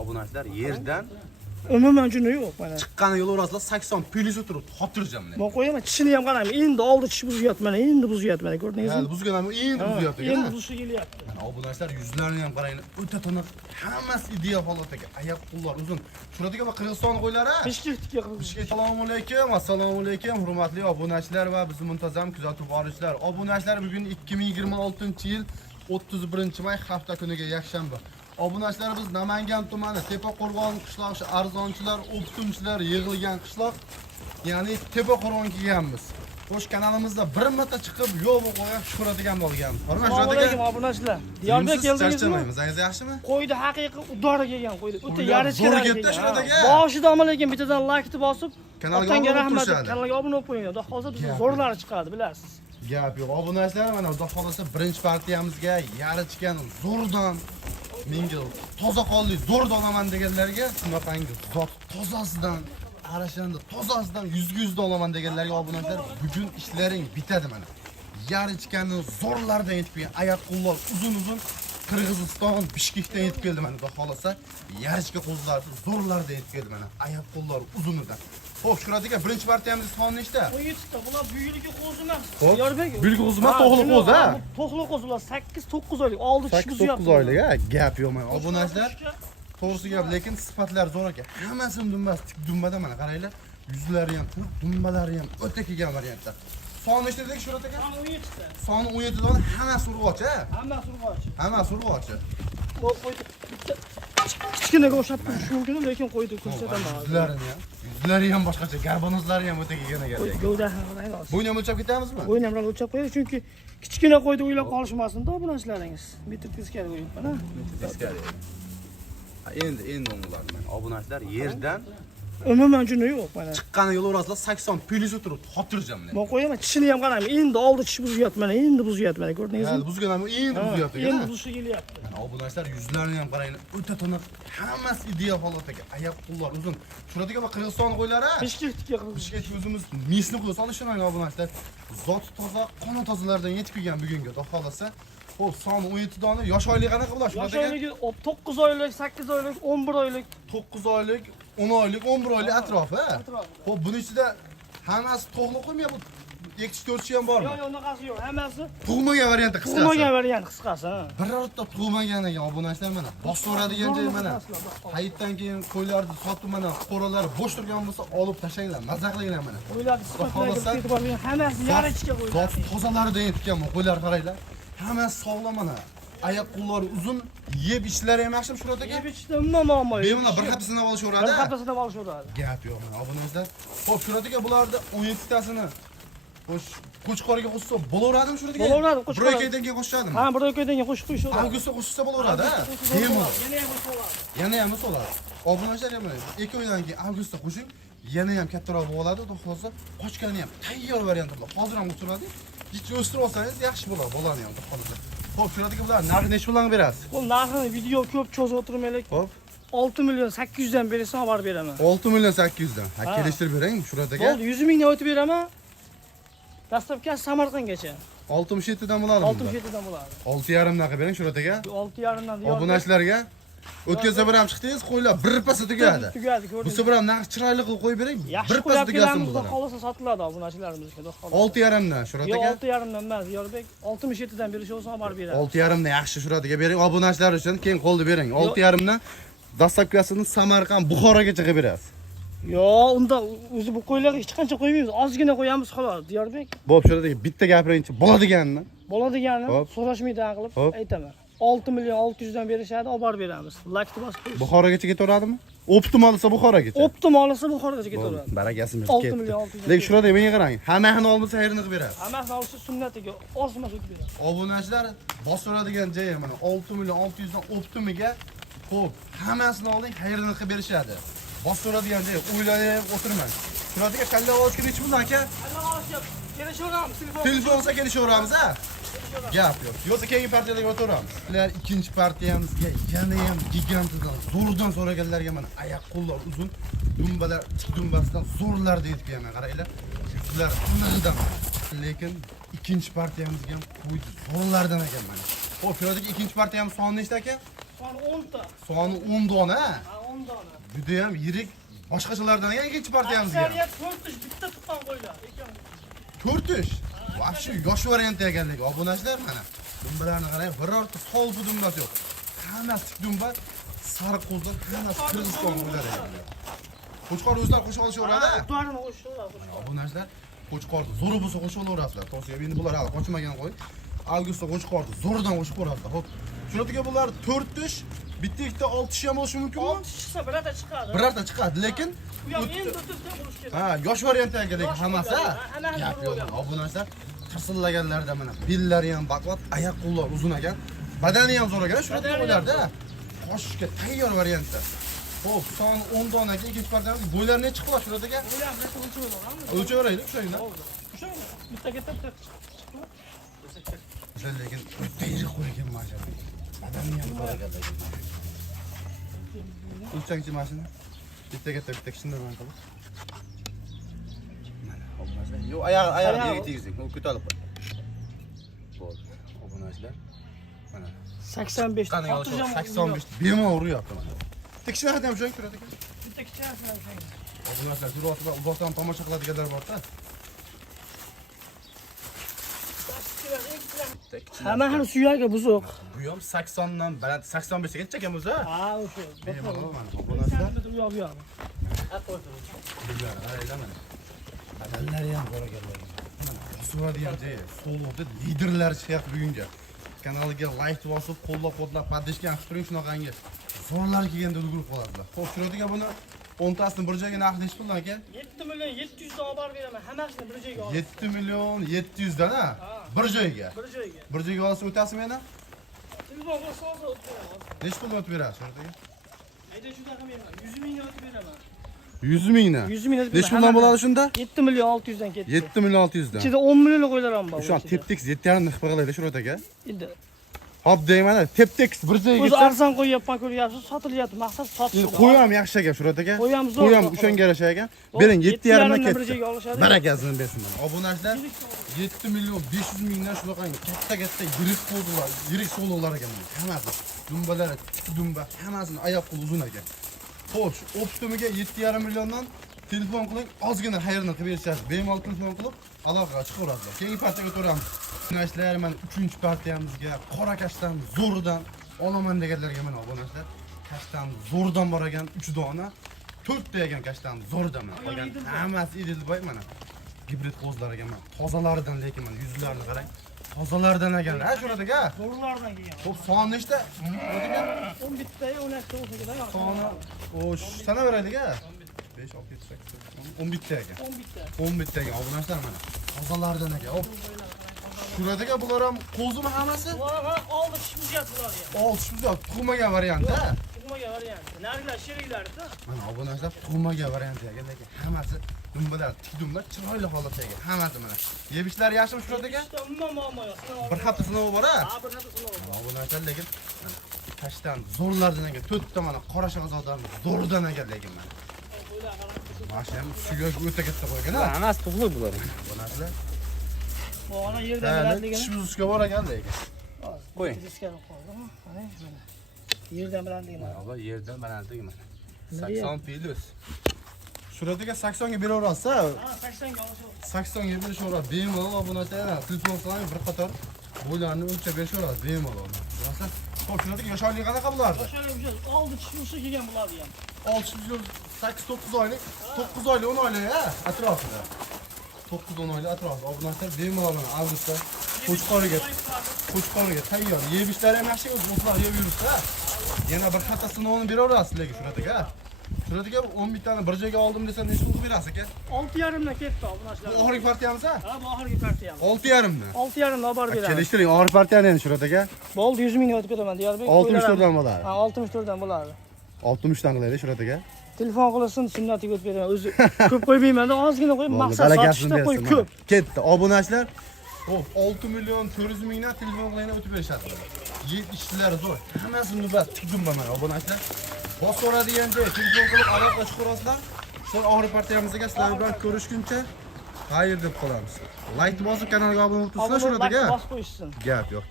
obunachilar yerdan umuman juni yo'q mana. chiqqani yo'l orasida 80 plyus turib xotirjam mana. Men qo'yaman, tishini ham qarayman. Endi oldi tish buzyapti mana, endi buzyapti mana, ko'rdingizmi? Ha, buzgan ham endi buzyapti. Endi buzishi kelyapti. Mana obunachilar yuzlarini ham qarang, o'ta tiniq, hammasi ideal holatdagi. Oyoq qo'llar uzun. Shuradiga va Qirg'iziston qo'ylari. Bishkekga qilib. Assalomu alaykum, hurmatli obunachilar va bizni muntazam kuzatib boruvchilar. Obunachilar bugun 2026-yil 31-may hafta kuniga yakshanba. Obunachilar biz Namangan tumani Tepaqo'rg'on qishlog'i arzonchilar, optimchilar yig'ilgan qishloq, ya'ni Tepaqo'rg'on kelganmiz. Xo'sh, kanalimizda bir marta chiqib yo'q qo'yib ko'radigan bo'lgan. Assalomu alaykum obunachilar. Diyorbek keldingizmi? Siz yaxshimi? Qo'ydi haqiqiy udora kelgan qo'ydi. O'ta yarish kerak. Zo'r ketdi shuradaga. Boshida lekin bittadan laykni bosib, kanalga otangga obuna rahmat, bo'lishadi. kanalga obuna bo'lib qo'ying. Xudo xolsa biz zo'rlari chiqadi, bilasiz. Gap yo'q. Obunachilar mana xudo xolasa birinchi partiyamizga yarichgan zo'rdan menga toza qonli zo'r olaman deganlarga shunaqangi zot tozasidan arashanda tozasidan 100 olaman deganlarga obunachilar bugun ishlaring bitadi mana. Yarichganni zo'rlardan yetib kelgan oyoq qo'llar uzun Qirg'iziston Bishkekdan yetib keldi mana xudo xolasa yarichga qo'zlardi zo'rlardan yetib keldi mana oyoq qo'llar uzunidan. Xo'p, Shuhrat aka, birinchi partiyamiz soni nechta? 17 ta. Bular buyiligi qo'z emas. Xo'p, Diyorbek. buyilgi qo'z emas, to'g'li qo'z, ha? To'g'li qo'z ular 8-9 oylik. Oldi tish buzyapti. 8-9 oylik, ha? Gap yo'q mana. Obunachilar to'g'risi gap, lekin sifatlar zo'r ekan. Hammasini dumbas, tik dumbada mana qaranglar. Yuzlari ham, dumbalari ham o'ta kelgan variantda. Soni nechta dedik Shuhrat aka? Soni 17 ta. Soni 17 dan hammasi urg'och, ha? Hammasi urg'och. Hammasi urg'och. Qo'ydi. Kichkinaga o'xshab turishi mumkin, lekin qo'ydi ko'rsataman. Yuzlari ham boshqacha, garbonozlari ham o'ta kelgan ekan. Gavda qarang. Bo'yni ham o'lchab ketamizmi? Bo'yni ham o'lchab qo'ying, chunki kichkina qo'ydi o'ylab qolishmasin-da obunachilaringiz. Metr teskari qo'yibman, ha? Teskari. Endi o'nglar mana. Obunachilar yerdan umuman juni yo'q mana. chiqqani yo'l orasida 80 plyus turib xotirjam mana. Men qo'yaman, tishini ham qarayman. Endi oldi tish buzyapti mana, endi buzyapti mana, ko'rdingizmi? Ha, buzgan ham endi buzyapti. Endi buzishi kelyapti. Mana obunachilar yuzlarini ham qarang, o'ta tiniq, hammasi ideal holatdagi. Oyoq qo'llar uzun. Shuradiga va Qirg'iziston qo'ylari. Bishkekga qilib. Bishkek o'zimiz misli qo'y solishgan obunachilar. Zot toza, qon tozalardan yetib kelgan bugunga, xudo xolasa. Xo'p, soni 17 dona, yosh oylik qanaqa bo'ladi Yosh shuradiga? oyligi 9 oylik, 8 oylik, 11 oylik, 9 oylik, 10 oylik, 11 oylik atrofi. Xo'p, buning ichida hammasi to'g'liqmi yo bu ektish ko'rchish ham bormi? yo'q, unaqasi yo'q. Hammasi Tug'magan variantda qisqasi. tug'magan variant qisqasi, ha. Birorta tug'magan ekan obunachilar mana. Boshqaradigan joy mana. Hayitdan keyin qo'ylarni sotib mana, qo'ralar bo'sh turgan bo'lsa olib tashlanglar, mazza qilinglar mana. Qo'ylarni sifatlarga e'tibor bering. Hammasi yarichga qo'yiladi. Zot tozalaridan yetgan bu qo'ylar qaranglar. Hammasi sog'lom mana. Oyoq qo'llari uzun, yeb ishlari ham yaxshi Shuhrat aka. Yeb ichishda umuman muammo yo'q. Bemalol bir haftasini olishaveradi. Bir haftasida olishaveradi. Gap yo'q mana obunachilar. Xo'p, Shuhrat aka bularda 17 tasini Xo'sh, Qo'chqorga qo'shsa bo'laveradimi Shuhrat aka? Bo'laveradi, Qo'chqor. Bir oydan keyin qo'shadimi? Ha, bir oydan keyin qo'shib qo'yishadi. Avgustda qo'shsa bo'laveradi, ha? Bemalol. Yana ham qo'shiladi. Yana ham bo'ladi. Obunachilar ham 2 oydan keyin avgustda qo'shing, yana ham kattaroq bo'ladi, xudo xolasa. Qochgani ham tayyor varianti bor. Hozir ham o'tiradi. Hech o'stirib olsangiz yaxshi bo'ladi, bolani ham xudo xolasa. Xo'p, Shuhrat aka bular narxi necha puldan berasiz? Bu narxini video ko'p cho'zib o'tirmaylik. Xo'p. 6 million 800 dan bersam olib beraman. 6 million 800 dan. Ha, kelishtirib bering Shuhrat aka. Bo'ldi, 100 mingdan o'tib beraman. Dastlabkasi Samarqandgacha. 67 dan bo'ladimi? 67 dan bo'ladi. 6,5 dan qilib bering Shuhrat aka. 6,5 dan diyor. Obunachilarga o'tkazsa bir ham chiqdingiz, qo'ylar bir pasda tugadi. Tugadi, ko'rdingiz. Bu sefer ham narx chiroyli qilib qo'yib bering. Yaxshi Bir pasda qo'yib tugasin kelamiz, bular. xohlasa sotiladi obunachilarimizga, xudo xolasa. 6,5 dan Shuhrat Yo'q, aka. 6,5 dan emas, Diyorbek. 67 dan berish olsa olib beradi. 6,5 dan yaxshi Shuhrat aka bering. Obunachilar uchun keyin qo'lda bering. 6,5 dan dastlabkasini Samarqand, Buxorogacha qilib berasiz. Yo'q, unda o'zi bu qo'ylarga hech qancha qo'ymaymiz. Ozgina qo'yamiz xolos, Diyorbek. Bo'p, Shuhrat aka bitta gapiringchi, bo'ladiganini. Bo'ladiganini Hop. so'rashmaydan qilib Hop. aytaman. 6 million 600 dan berishadi, olib beramiz. Lakni bosib qo'yish. Buxorogacha ketaveradimi? Optimal esa Buxorogacha. Optimolisi Buxorogacha ketaveradi. Barakasi 6 million 600. Lekin Shuhrat aka menga qarang. Hammasini olmasa xayrini qilib berasiz. Hammasi olishi sunnatiga ozmas o'tib beradi. Obunachilar bostiradigan joyi mana 6 million 600 dan optimiga xo'p, hammasini olding xayrini qilib berishadi. Bostiradigan joyi o'ylanib o'tirmang. Shuhrat aka kalla olishga nechi puldan aka? Alloh oshib, kelishaveramiz telefon. Telefon olsa kelishaveramiz, ha? Gap yo'q. Yo'qsa keyingi partiyalarga o'taveramiz. Sizlar ikkinchi partiyamizga yana ham gigantidan, zo'rdan so'raganlarga mana oyoq qo'llar uzun, dumbalar, tik dumbasidan zo'rlarda yetib kelgan. Qaranglar. Sizlar ulardan. Lekin ikkinchi partiyamizga ham qo'ydi. Zo'rlardan ekan mana. Xo'p, Shuhrat aka ikkinchi partiyamiz soni nechta aka? Son 10 ta. Soni 10 dona. Ha 10 dona. Juda ham yirik boshqachalardan ikkinchi partiyamizga. Aksariyat 4 ish bitta tuqqan qo'ylar ekan. 4 ish. Вообще yosh varianti ekanlik obunachilar mana. Dumbalarni qarang, birorta sol dumbat yo'q. Hammasi tik dumbat, sariq qo'zlar, hammasi Qirg'iziston qo'ylari ekan. Qo'chqor o'zlar qo'shib olishaveradi. Duarini qo'shishadi. Obunachilar Qo'chqorni zo'ri bo'lsa qo'shaverasizlar. Tavsiya endi bular hali qochmagan qo'y. Avgustda Qo'chqorni zo'ridan qo'shib ko'rasizlar. Xo'p. Shunatiga bular 4 ish, bitta ikkita 6 ish ham bo'lishi mumkinmi? 6 chiqsa birata chiqadi. Birorta chiqadi, lekin Bu ham endi o'tibda bo'lish kerak. ha, yosh varianti ekanlik hammasi. Hammasi Gap yo'q. bo'lgan. Obunachilar qirsillaganlarda mana bellari ham baquvvat, oyoq qo'llar uzun ekan. Badani ham zo'r ekan, shunday qo'ylarda. Qoshishga tayyor variantda. Xo'p, son 10 donaga ikkinchi partiyamiz bo'ylarni necha qiladi shunatiga? Bu ham bitta o'lchab olamiz. O'lchaveraylik shundan. Shu bitta ketib chiqdi. Lekin o'ta yirik qo'ygan mashina. Badani ham zo'r ekan. O'lchangchi mashina. Bitta kichkina bilan qilib. Mana, obunachilar. Yo'q, oyog'i tegizdik. Ko'tarib qo'y. Bo'ldi. Obunachilar. Mana 85 qani 85 bemalol uryapti mana. Tekshina ham shunga turadi ekan. bitta kichkinasi ham shunga. Obunachilar jur'atlar uzoqdan tomosha qiladiganlar bor-da. Hammani suyagi buzuq. Bu ham 80 dan baland 85 gacha ekan o'zi. Ha, o'sha. Bemalol mana obunachilar. Bu yoq bu yoq. Ha, qo'ydi. Bular qaranglar mana. Badallari ham bor ekanlar. Bosuvadigan joyi, so'lda liderlar chiqyapti bugunga. Kanaliga like bosib, qo'llab-quvvatlab, podдержка qilib turing shunaqangi. Zo'rlar kelganda ulgurib qoladilar. Xo'p, shunatiga buni 10 tasini bir joyga narxi nechi puldan aka? 7 million 700 dan olib borib beraman. Hammasini bir joyga olib. 7 million 700 dan ha? Bir joyga. Bir joyga. Bir joyga olsa o'tasizmi yana? Telefon qilsa o'tiraman. Nechi pul o'tib berasiz shunatiga? Ayda shunaqa qilmayman. 100 mingga o'tib beraman. 100 mingdan. 100 ming o'tib Nechi puldan bo'ladi shunda? 7 million 600 dan ketdi. 7 million 600 dan. Ichida 10 million qo'ylar ham bor. Shu teptek 7,5 nix qilaylik shu aka. Endi Hop deyman, teptek bir joyga o'zi ketsa, arzon qo'yyapman, ko'ryapsiz, sotilyapti. Maqsad sotish. endi qo'y ham yaxshi ekan shu aka. Qo'y ham zo'r. Qo'y ham o'shanga yarasha ekan. Bering 7,5 dan bir ketdi. joyga olishadi. Barakasini bersin mana. Obunachilar 7 million 500 mingdan shunaqangi katta yirik qo'llar, yirik so'llar ekan. Hammasi dumbalari, tik dumba, hammasini oyoq qo'l uzun ekan. Xo'sh, optimiga 7,5 milliondan telefon qiling, ozgina xayrni qilib berishasiz. Bemalol telefon qilib aloqaga chiqaverasizlar. Keyingi partiyaga o'tamiz. Obunachilar mana 3-partiyamizga qora kashtan zo'ridan olaman deganlarga mana obunachilar. Kashtan zo'ridan bor ekan 3 dona. 4 ta ekan kashtan zo'ridan mana. Qolgan hammasi idilboy mana. Gibrid qo'zlar ekan mana. Tozalaridan lekin mana yuzlarini qarang. Tozalaridan ekan. Ha, shunadaga. Zo'rlardan kelgan. Xo'p, son nechta? Shunadaga. 11 ta, 12 ta bo'lsa kerak. Soni o'sh sanaveraylik-a. 5 6 7 8 11 ta ekan. 11 ta. 11 ta ekan obunachilar mana. Tozalaridan ekan. Hop. Shuradaga bular ham qo'zimi hammasi? Bular oldi tushmayapti bular ham. Oltishimizda tug'magan variant-da. Tug'maga variant. Narilar sheriklarida. Mana obunachilar tug'magan variant ekan, lekin hammasi dumbalar, tik dumbalar chiroyli holatda ekan. Hammasi mana. Yebishlar yaxshimi shuradaga? Umuman muammo yo'q. Bir hafta sinovi bor-a? Ha, bir hafta sinov. Obunachilar lekin tashdan zo'rlardan ekan. 4 ta mana qora shahzodalarni zo'rdan ekan lekin mana. Qo'ylar qarab. Mashina suyagi o'ta katta qo'ygan-a. Hammasi tug'li bular. Obunachilar Bu ona yerda Hali biladligini. tishimizga bor ekan lekin. Qo'ying. Diskani qo'ydim. Mana mana. Yerdan biladligini. Mana yerdan balandligi mana. Nariya. 80 plus. Shuratiga 80 ga beraverasiz, ha? Ha, 80 ga olishib. 80 ga berishaveradi. Bemalol obunachilar, telefon qiling, bir qator bo'ylarni o'lchab berishaveradi bemalol. Bilasizlar? Xo'p, shuratiga yoshlik qanaqa bo'lardi? Yoshlar o'sha oldi tushmushi kelgan bo'ladi ham. 8-9 oylik, 9 oylik, 10 oylik, ha? Atrofida. 9-10 oylik atrofida. Obunachilar bemalol mana avgustda Qo'chqoriga tayyor. Yebishlari ham yaxshi o'zlar yeb yuribdi-a. Yana bir xato sinovini beraverasiz lekin shuratiga. Shuratiga 11 tani bir joyga oldim desa necha pul berasiz aka? 6,5 dan ketdi obunachilar. Bu oxirgi partiyamiz, ha? Ha, bu oxirgi partiyam. 6,5 dan. 6,5 dan olib borib beraman. Kelishtiring, oxirgi partiyani endi shuratiga. Bo'ldi 100 ming o'tib beraman, Diyarbek. 64 dan bo'ladi. Ha, 64 dan bo'ladi. 60 dan qilaylik shuratiga. Telefon qilasin, sunnatiga o'tib beraman. O'zi ko'p qo'ymayman-da, ozgina qo'yib, maqsad sotishda qo'y ko'p. Ketdi. Obunachilar Xo'p, 6 million 400 mingdan telefon qilayni o'tib berishadi. Yeb ishchilari zo'r. Hammasi navbat tikdim mana obunachilar. Bosaveradigan joy, telefon qilib aloqa chiqarasizlar. So'ng oxirgi partiyamizga sizlar bilan ko'rishguncha xayr deb qolamiz. Like bosib kanalga obuna bo'lib turibsizlar shuratiga. Bosib qo'yishsin. Gap yo'q.